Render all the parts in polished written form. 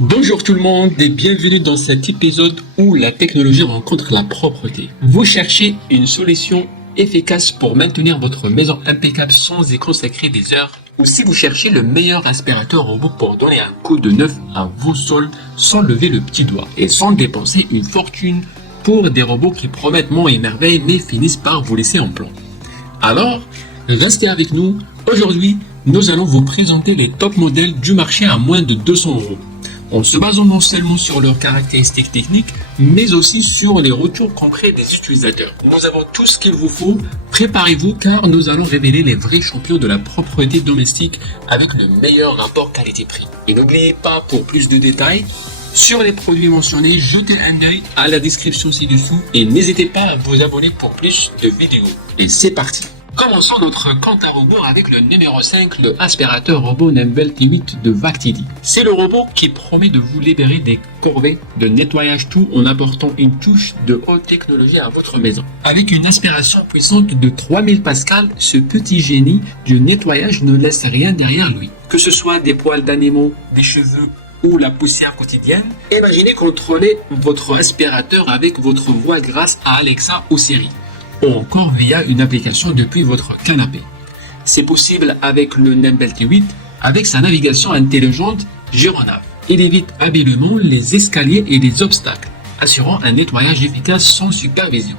Bonjour tout le monde et bienvenue dans cet épisode où la technologie rencontre la propreté. Vous cherchez une solution efficace pour maintenir votre maison impeccable sans y consacrer des heures, ou si vous cherchez le meilleur aspirateur robot pour donner un coup de neuf à vos sols sans lever le petit doigt et sans dépenser une fortune pour des robots qui promettent monts et merveilles mais finissent par vous laisser en plan. Alors, restez avec nous. Aujourd'hui, nous allons vous présenter les top modèles du marché à moins de 200 €. En se basant non seulement sur leurs caractéristiques techniques, mais aussi sur les retours concrets des utilisateurs. Nous avons tout ce qu'il vous faut. Préparez-vous car nous allons révéler les vrais champions de la propreté domestique avec le meilleur rapport qualité-prix. Et n'oubliez pas, pour plus de détails sur les produits mentionnés, jetez un œil à la description ci-dessous et n'hésitez pas à vous abonner pour plus de vidéos. Et c'est parti! Commençons notre compte à rebours avec le numéro 5, le aspirateur robot Nimble T8 de Vactidi. C'est le robot qui promet de vous libérer des corvées de nettoyage, tout en apportant une touche de haute technologie à votre maison. Avec une aspiration puissante de 3000 pascal, ce petit génie du nettoyage ne laisse rien derrière lui. Que ce soit des poils d'animaux, des cheveux ou la poussière quotidienne, imaginez contrôler votre aspirateur avec votre voix grâce à Alexa ou Siri, ou encore via une application depuis votre canapé. C'est possible avec le Nimble T8 avec sa navigation intelligente Gyronave. Il évite habilement les escaliers et les obstacles, assurant un nettoyage efficace sans supervision.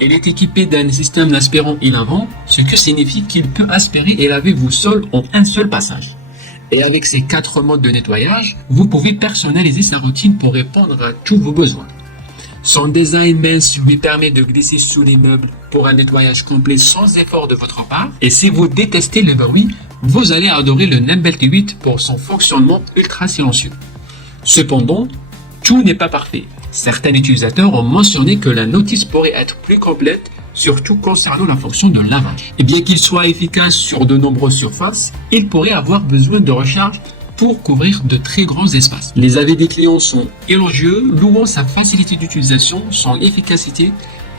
Il est équipé d'un système d'aspirant innovant, ce qui signifie qu'il peut aspirer et laver vos sols en un seul passage. Et avec ses 4 modes de nettoyage, vous pouvez personnaliser sa routine pour répondre à tous vos besoins. Son design mince lui permet de glisser sous les meubles pour un nettoyage complet sans effort de votre part. Et si vous détestez le bruit, vous allez adorer le Nimble T8 pour son fonctionnement ultra silencieux. Cependant, tout n'est pas parfait. Certains utilisateurs ont mentionné que la notice pourrait être plus complète, surtout concernant la fonction de lavage. Et bien qu'il soit efficace sur de nombreuses surfaces, il pourrait avoir besoin de recharge pour couvrir de très grands espaces. Les avis des clients sont élogieux, louant sa facilité d'utilisation, son efficacité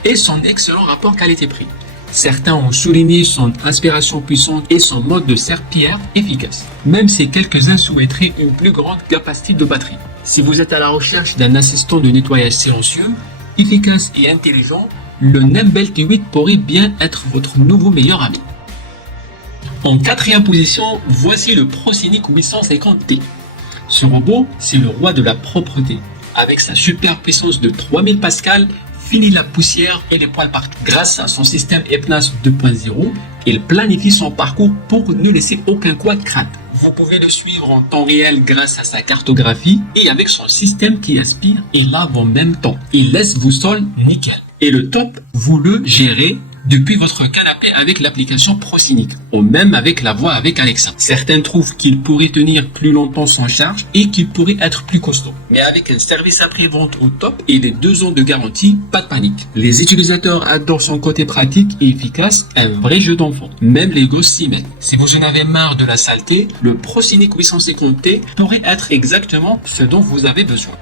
et son excellent rapport qualité-prix. Certains ont souligné son aspiration puissante et son mode de serpillière efficace, même si quelques-uns souhaiteraient une plus grande capacité de batterie. Si vous êtes à la recherche d'un assistant de nettoyage silencieux, efficace et intelligent, le Nimble T8 pourrait bien être votre nouveau meilleur ami. En 4e position, voici le ProCynic 850T. Ce robot, c'est le roi de la propreté. Avec sa super puissance de 3000 pascal, finit la poussière et les poils partout. Grâce à son système EPNAS 2.0, il planifie son parcours pour ne laisser aucun coin crade. Vous pouvez le suivre en temps réel grâce à sa cartographie et avec son système qui aspire et lave en même temps. Il laisse vos sols nickel. Et le top, vous le gérez depuis votre canapé avec l'application ProCynic, ou même avec la voix avec Alexa. Certains trouvent qu'il pourrait tenir plus longtemps sans charge et qu'il pourrait être plus costaud. Mais avec un service après-vente au top et les 2 ans de garantie, pas de panique. Les utilisateurs adorent son côté pratique et efficace, un vrai jeu d'enfant. Même les gosses s'y mettent. Si vous en avez marre de la saleté, le ProCynic 850T pourrait être exactement ce dont vous avez besoin.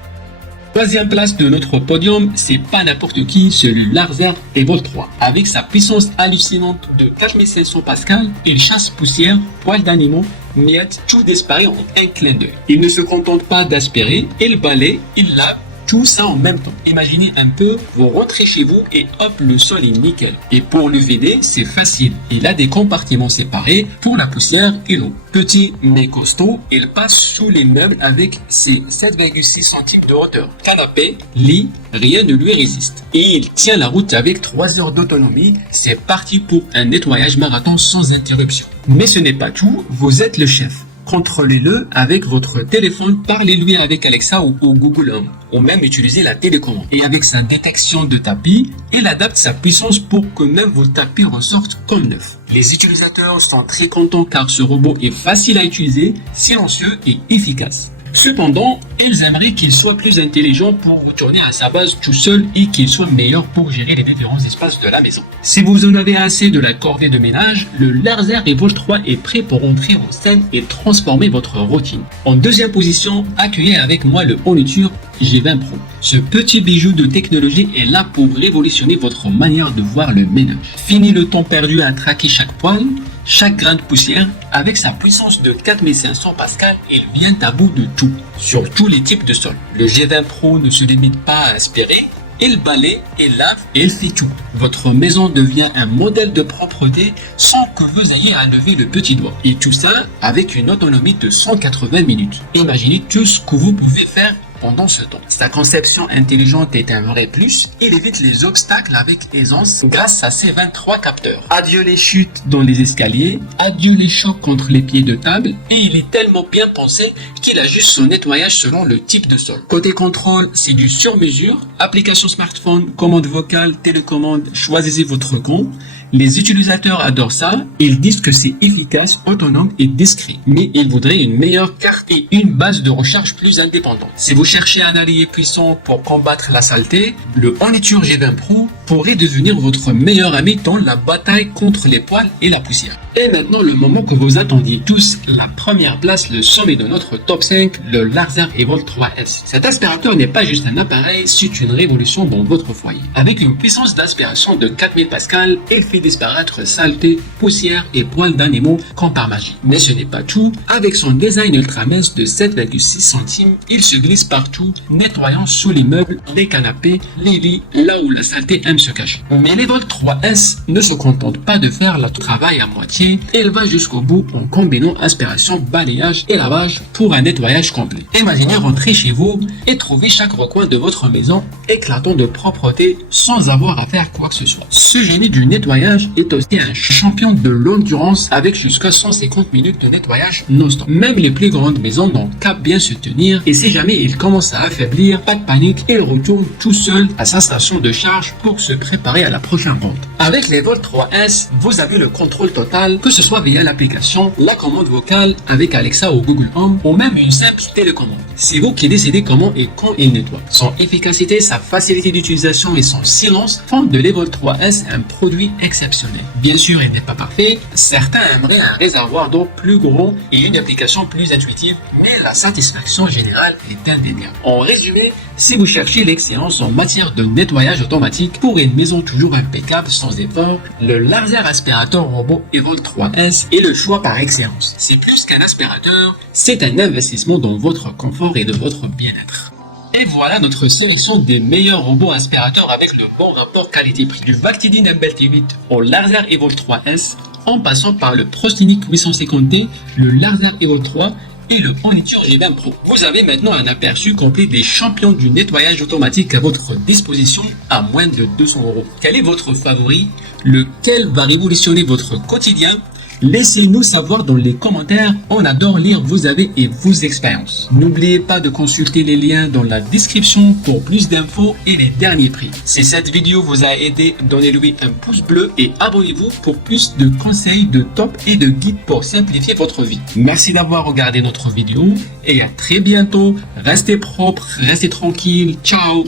3e place de notre podium, c'est pas n'importe qui, c'est le Larser Evolve 3. Avec sa puissance hallucinante de 4500 pascal, il chasse poussière, poils d'animaux, miettes, tout disparaît en un clin d'œil. Il ne se contente pas d'aspirer, il balaye, il lave, tout ça en même temps. Imaginez un peu, vous rentrez chez vous et hop, le sol est nickel. Et pour le vider, c'est facile. Il a des compartiments séparés pour la poussière et l'eau. Petit mais costaud, il passe sous les meubles avec ses 7,6 cm de hauteur. Canapé, lit, rien ne lui résiste. Et il tient la route avec 3 heures d'autonomie. C'est parti pour un nettoyage marathon sans interruption. Mais ce n'est pas tout, vous êtes le chef. Contrôlez-le avec votre téléphone, parlez-lui avec Alexa ou Google Home, ou même utilisez la télécommande. Et avec sa détection de tapis, il adapte sa puissance pour que même vos tapis ressortent comme neufs. Les utilisateurs sont très contents car ce robot est facile à utiliser, silencieux et efficace. Cependant, ils aimeraient qu'il soit plus intelligent pour retourner à sa base tout seul et qu'il soit meilleur pour gérer les différents espaces de la maison. Si vous en avez assez de la corvée de ménage, le Larser Evolve 3 est prêt pour entrer en scène et transformer votre routine. En 2e position, accueillez avec moi le Oniture G20 Pro. Ce petit bijou de technologie est là pour révolutionner votre manière de voir le ménage. Fini le temps perdu à traquer chaque poil. Chaque grain de poussière, avec sa puissance de 4500 pascal, il vient à bout de tout, sur tous les types de sol. Le G20 Pro ne se limite pas à aspirer, il balaye, il lave et il fait tout. Votre maison devient un modèle de propreté sans que vous ayez à lever le petit doigt. Et tout ça avec une autonomie de 180 minutes. Imaginez tout ce que vous pouvez faire pendant ce temps. Sa conception intelligente est un vrai plus. Il évite les obstacles avec aisance grâce à ses 23 capteurs. Adieu les chutes dans les escaliers, adieu les chocs contre les pieds de table, et il est tellement bien pensé qu'il ajuste son nettoyage selon le type de sol. Côté contrôle, c'est du sur-mesure, application smartphone, commande vocale, télécommande, choisissez votre compte. Les utilisateurs adorent ça, ils disent que c'est efficace, autonome et discret. Mais ils voudraient une meilleure carte et une base de recharge plus indépendante. Si vous cherchez un allié puissant pour combattre la saleté, le Orniture G20 Pro pourrait devenir votre meilleur ami dans la bataille contre les poils et la poussière. Et maintenant, le moment que vous attendiez tous, la première place, le sommet de notre top 5, le Larzer Evolt 3S. Cet aspirateur n'est pas juste un appareil, c'est une révolution dans votre foyer. Avec une puissance d'aspiration de 4000 pascal, il fait disparaître saleté, poussière et poils d'animaux comme par magie. Mais ce n'est pas tout, avec son design ultra mince de 7,6 cm, il se glisse partout, nettoyant sous les meubles, les canapés, les lits, là où la saleté aime se cacher. Mais l'Evolt 3S ne se contente pas de faire le travail à moitié, il va jusqu'au bout en combinant aspiration, balayage et lavage pour un nettoyage complet. Imaginez rentrer chez vous et trouver chaque recoin de votre maison éclatant de propreté sans avoir à faire quoi que ce soit. Ce génie du nettoyage est aussi un champion de l'endurance avec jusqu'à 150 minutes de nettoyage non-stop. Même les plus grandes maisons n'ont qu'à bien se tenir et si jamais il commence à affaiblir, pas de panique, il retourne tout seul à sa station de charge pour se préparer à la prochaine ronde. Avec l'Evolt 3S, vous avez le contrôle total, que ce soit via l'application, la commande vocale avec Alexa ou Google Home ou même une simple télécommande. C'est vous qui décidez comment et quand il nettoie. Son efficacité, sa facilité d'utilisation et son silence font de l'Evolt 3S un produit exceptionnel. Bien sûr, il n'est pas parfait. Certains aimeraient un réservoir d'eau plus gros et une application plus intuitive, mais la satisfaction générale est indéniable. En résumé, si vous cherchez l'excellence en matière de nettoyage automatique pour une maison toujours impeccable sans effort, le Larzer aspirateur robot Evolt 3S est le choix par excellence. C'est plus qu'un aspirateur, c'est un investissement dans votre confort et de votre bien-être. Et voilà notre sélection des meilleurs robots aspirateurs avec le bon rapport qualité-prix. Du Vactidine MBLT8 au Larzer Evolt 3S, en passant par le Prostinic 850T, le Larzer Evolt 3 et le Orniture G20 Pro. Vous avez maintenant un aperçu complet des champions du nettoyage automatique à votre disposition à moins de 200 €. Quel est votre favori? Lequel va révolutionner votre quotidien? Laissez-nous savoir dans les commentaires, on adore lire vos avis et vos expériences. N'oubliez pas de consulter les liens dans la description pour plus d'infos et les derniers prix. Si cette vidéo vous a aidé, donnez-lui un pouce bleu et abonnez-vous pour plus de conseils, de top et de guides pour simplifier votre vie. Merci d'avoir regardé notre vidéo et à très bientôt. Restez propre, restez tranquille. Ciao!